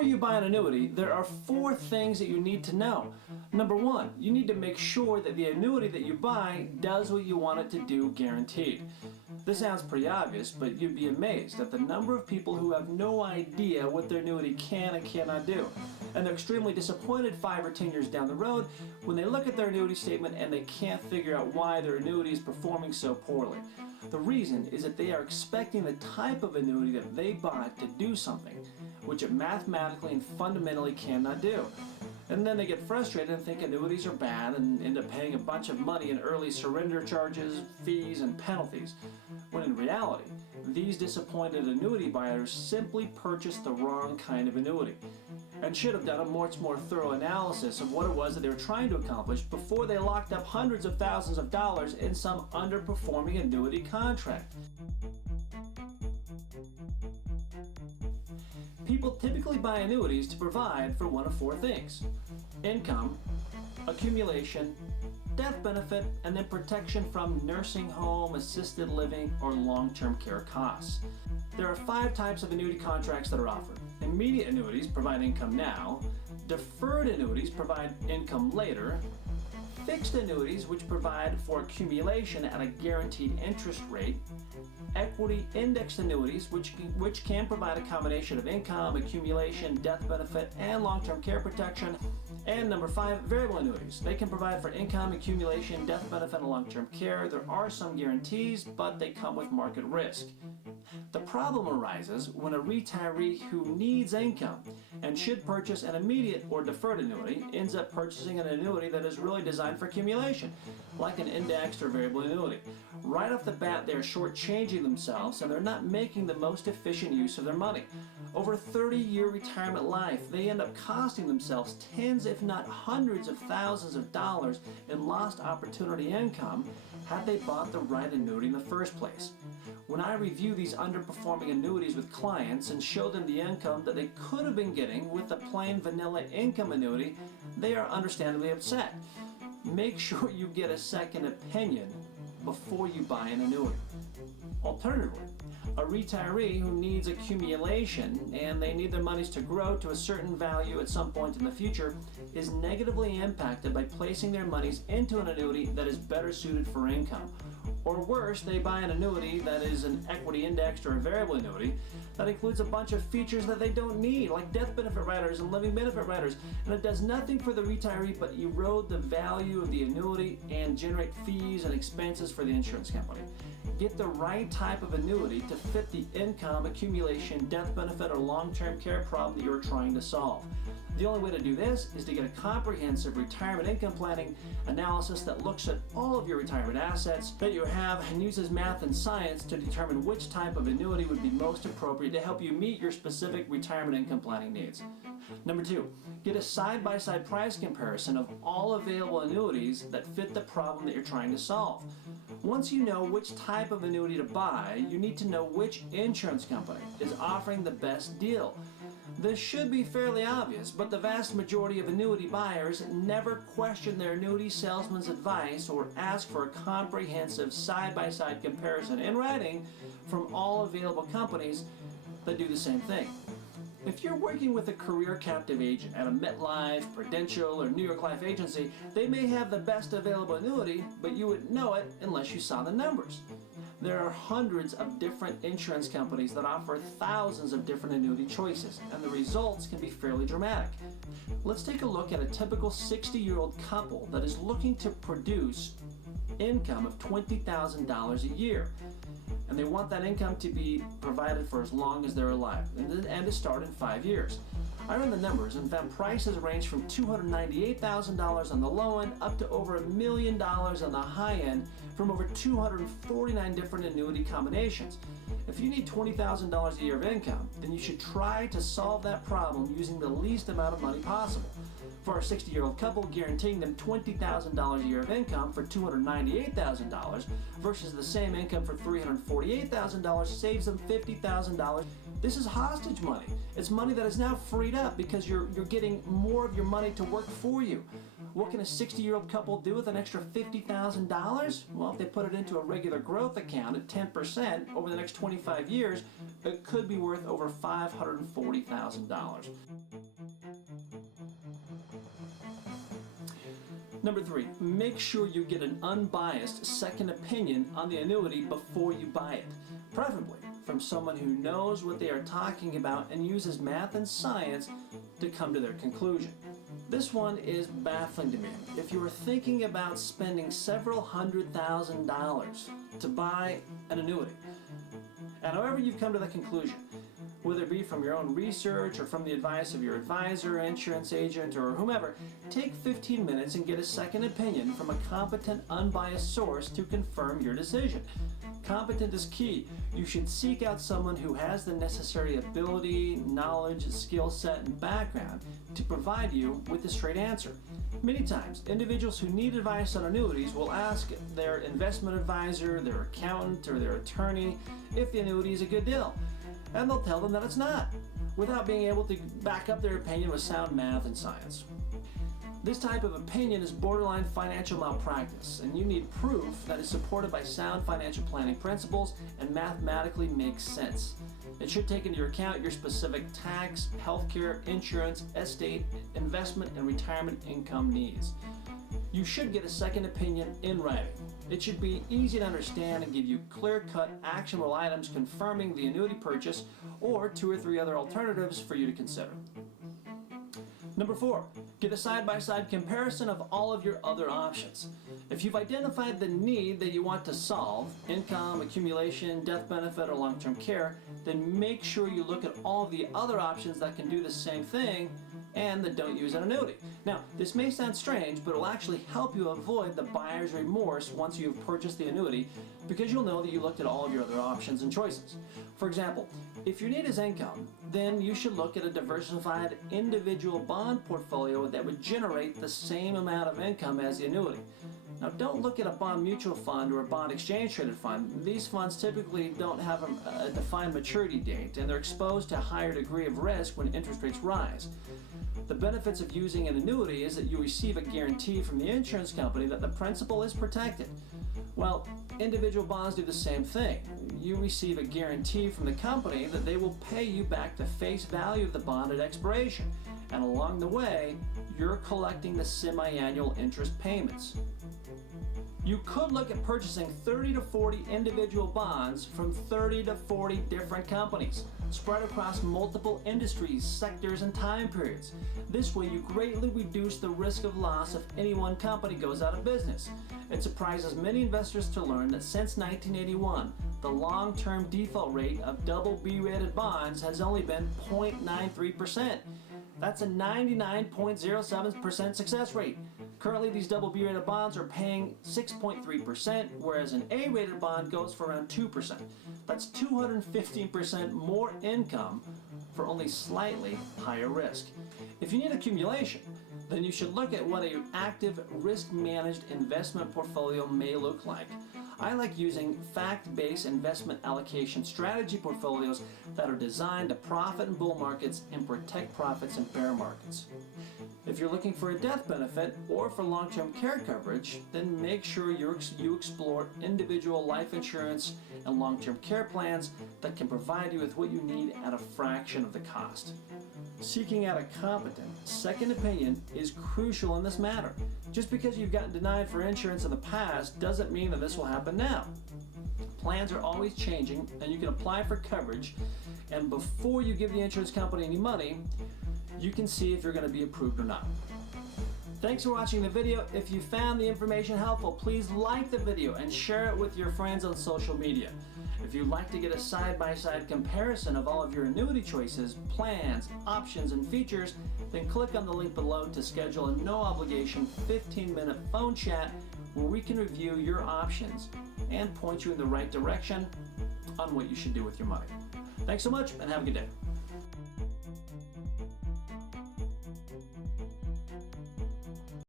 Before you buy an annuity, there are 4 things that you need to know. Number 1, you need to make sure that the annuity that you buy does what you want it to do, guaranteed. This sounds pretty obvious, but you'd be amazed at the number of people who have no idea what their annuity can and cannot do. And they're extremely disappointed 5 or 10 years down the road when they look at their annuity statement and they can't figure out why their annuity is performing so poorly. The reason is that they are expecting the type of annuity that they bought to do something, which it mathematically and fundamentally cannot do. And then they get frustrated and think annuities are bad and end up paying a bunch of money in early surrender charges, fees, and penalties. When in reality, these disappointed annuity buyers simply purchased the wrong kind of annuity and should have done a much more thorough analysis of what it was that they were trying to accomplish before they locked up hundreds of thousands of dollars in some underperforming annuity contract. People typically buy annuities to provide for one of 4 things: income, accumulation, death benefit, and then protection from nursing home, assisted living, or long-term care costs. There are 5 types of annuity contracts that are offered. Immediate annuities provide income now, deferred annuities provide income later, fixed annuities which provide for accumulation at a guaranteed interest rate, equity indexed annuities which can provide a combination of income, accumulation, death benefit, and long-term care protection, and number 5, variable annuities. They can provide for income, accumulation, death benefit, and long-term care. There are some guarantees, but they come with market risk. The problem arises when a retiree who needs income and should purchase an immediate or deferred annuity ends up purchasing an annuity that is really designed for accumulation, like an indexed or variable annuity. Right off the bat, they are shortchanging themselves and they're not making the most efficient use of their money. Over a 30-year retirement life, they end up costing themselves tens if not hundreds of thousands of dollars in lost opportunity income had they bought the right annuity in the first place. When I review these underperforming annuities with clients and show them the income that they could have been getting with a plain vanilla income annuity, they are understandably upset. Make sure you get a second opinion before you buy an annuity. Alternatively, a retiree who needs accumulation and they need their monies to grow to a certain value at some point in the future is negatively impacted by placing their monies into an annuity that is better suited for income. Or worse, they buy an annuity that is an equity indexed or a variable annuity that includes a bunch of features that they don't need, like death benefit riders and living benefit riders, and it does nothing for the retiree but erode the value of the annuity and generate fees and expenses for the insurance company. Get the right type of annuity to fit the income, accumulation, death benefit, or long-term care problem that you're trying to solve. The only way to do this is to get a comprehensive retirement income planning analysis that looks at all of your retirement assets that you have and uses math and science to determine which type of annuity would be most appropriate to help you meet your specific retirement income planning needs. Number 2, get a side-by-side price comparison of all available annuities that fit the problem that you're trying to solve. Once you know which type of annuity to buy, you need to know which insurance company is offering the best deal. This should be fairly obvious, but the vast majority of annuity buyers never question their annuity salesman's advice or ask for a comprehensive side-by-side comparison in writing from all available companies that do the same thing. If you're working with a career captive agent at a MetLife, Prudential, or New York Life agency, they may have the best available annuity, but you wouldn't know it unless you saw the numbers. There are hundreds of different insurance companies that offer thousands of different annuity choices, and the results can be fairly dramatic. Let's take a look at a typical 60-year-old couple that is looking to produce income of $20,000 a year. And they want that income to be provided for as long as they're alive, and to start in 5 years. I ran the numbers and found prices range from $298,000 on the low end up to over $1 million on the high end from over 249 different annuity combinations. If you need $20,000 a year of income, then you should try to solve that problem using the least amount of money possible. For our 60-year-old couple, guaranteeing them $20,000 a year of income for $298,000 versus the same income for $348,000 saves them $50,000. This is hostage money. It's money that is now freed up because you're getting more of your money to work for you. What can a 60-year-old couple do with an extra $50,000? Well, if they put it into a regular growth account at 10% over the next 25 years, it could be worth over $540,000. Number 3, make sure you get an unbiased second opinion on the annuity before you buy it, preferably from someone who knows what they are talking about and uses math and science to come to their conclusion. This one is baffling to me. If you are thinking about spending several $100,000 to buy an annuity, and however you've come to that conclusion, whether it be from your own research or from the advice of your advisor, insurance agent, or whomever, take 15 minutes and get a second opinion from a competent, unbiased source to confirm your decision. Competent is key. You should seek out someone who has the necessary ability, knowledge, skill set, and background to provide you with the straight answer. Many times, individuals who need advice on annuities will ask their investment advisor, their accountant, or their attorney if the annuity is a good deal, and they'll tell them that it's not, without being able to back up their opinion with sound math and science. This type of opinion is borderline financial malpractice, and you need proof that is supported by sound financial planning principles and mathematically makes sense. It should take into account your specific tax, healthcare, insurance, estate, investment, and retirement income needs. You should get a second opinion in writing. It should be easy to understand and give you clear-cut, actionable items confirming the annuity purchase or 2 or 3 other alternatives for you to consider. Number 4, get a side-by-side comparison of all of your other options. If you've identified the need that you want to solve, income, accumulation, death benefit, or long-term care, then make sure you look at all the other options that can do the same thing and that don't use an annuity. Now, this may sound strange, but it will actually help you avoid the buyer's remorse once you've purchased the annuity, because you'll know that you looked at all of your other options and choices. For example, if your need is income, then you should look at a diversified individual bond portfolio that would generate the same amount of income as the annuity. Now, don't look at a bond mutual fund or a bond exchange traded fund. These funds typically don't have a defined maturity date, and they're exposed to a higher degree of risk when interest rates rise. The benefits of using an annuity is that you receive a guarantee from the insurance company that the principal is protected. Well, individual bonds do the same thing. You receive a guarantee from the company that they will pay you back the face value of the bond at expiration, and along the way, you're collecting the semi-annual interest payments. You could look at purchasing 30 to 40 individual bonds from 30 to 40 different companies, spread across multiple industries, sectors, and time periods. This way, you greatly reduce the risk of loss if any one company goes out of business. It surprises many investors to learn that since 1981, the long-term default rate of BB-rated bonds has only been 0.93%. That's a 99.07% success rate. Currently, these BB-rated bonds are paying 6.3%, whereas an A-rated bond goes for around 2%. That's 215% more income for only slightly higher risk. If you need accumulation, then you should look at what an active, risk-managed investment portfolio may look like. I like using fact-based investment allocation strategy portfolios that are designed to profit in bull markets and protect profits in bear markets. If you're looking for a death benefit or for long-term care coverage, then make sure you explore individual life insurance and long-term care plans that can provide you with what you need at a fraction of the cost. Seeking out a competent second opinion is crucial in this matter. Just because you've gotten denied for insurance in the past doesn't mean that this will happen now. Plans are always changing, and you can apply for coverage, and before you give the insurance company any money, you can see if you're going to be approved or not. Thanks for watching the video. If you found the information helpful, please like the video and share it with your friends on social media. If you'd like to get a side-by-side comparison of all of your annuity choices, plans, options, and features, then click on the link below to schedule a no-obligation 15-minute phone chat where we can review your options and point you in the right direction on what you should do with your money. Thanks so much, and have a good day.